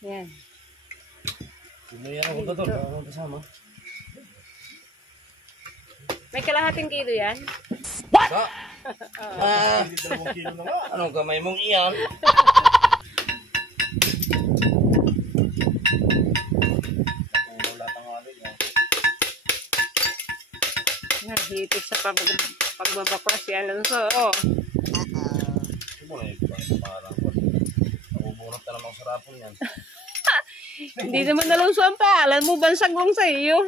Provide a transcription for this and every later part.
Yan. Sino yan ako ba doon? Ano kasama? May kalahating kilo yan? What? Anong kamay mong iyan? Nahitig sa pagbabaklas si Alonso. Oh. Parang nabubunot ka namang sarapon yan. Hindi naman Alonso ang pangalan mo. Bansagong sa iyo.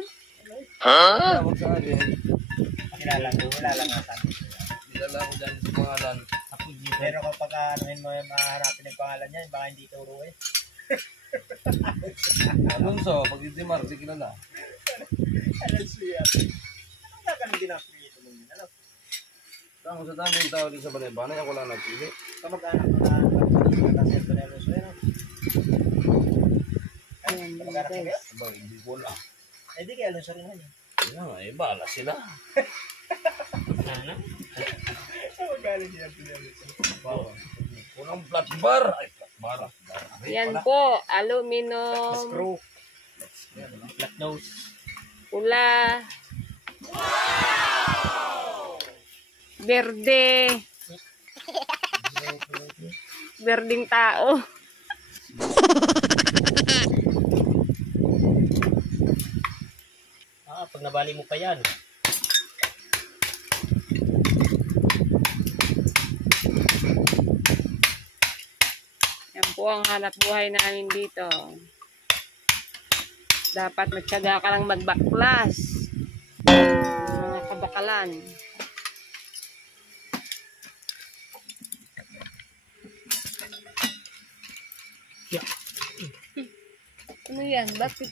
Ha? Kilala ko, wala lang ata. Kilala ko dyan sa pangalan. Pero kapag anuhin mo yung maharapin yung pangalan niya, baka hindi turo eh. Alonso, pag hindi Mar, di kilala. Alonso yan. Wala ka nang ginapilito mo yun, ano? Saan ko sa dami yung tao din sa Balay-Banay, ako lang nagpili. Kamag-anak mo na nagkasir ko na Alonso yan, ano? Kamag-anak mo yan? Aba, hindi ko lang. Eh di kaya Alonso rin yan. Yan nga, bahala sila. Ano? Kamag-anak niya ang Alonso. Wow. Unang flat bar. Ay, flat bar. Yan po. Aluminum. Screw. Flat nose. Pula. Berde. Berding tao. Pag nabali mo pa yan. Yan po ang hanap buhay namin dito. Dapat magtyaga ka lang magbaklas. Mga kabakalan. Ano yan? Bakit?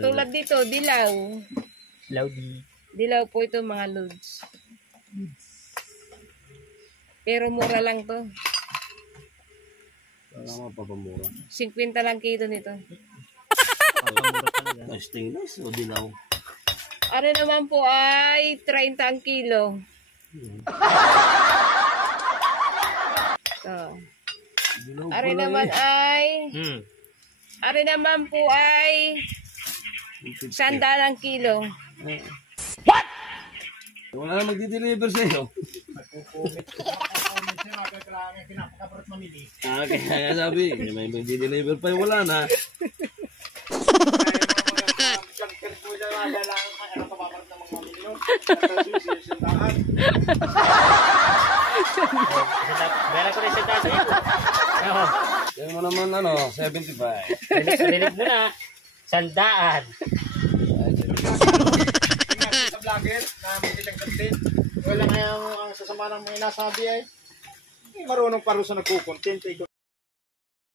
Tulad dito, dilaw. Loudly. Dilaw po ito mga loads. Pero mura lang to. Wala nga papamura. 50 lang kilo nito. Ay, stainless o dilaw? Ano naman po ay 30 ang kilo. So, Dilaw ari pala naman eh. ay ari naman po ay 100 ang kilo. What? Wala na magdi-deliver sa iyo. Kaya nga sabi, may magdi-deliver pa yung wala na. Meron ko rin sa dati. Kaya mo naman 75. Rinig mo na. 100. Sa vlogger na magkitang content. Wala kaya ang sasama ng mga nasabi ay marunong paro sa nagkukontent.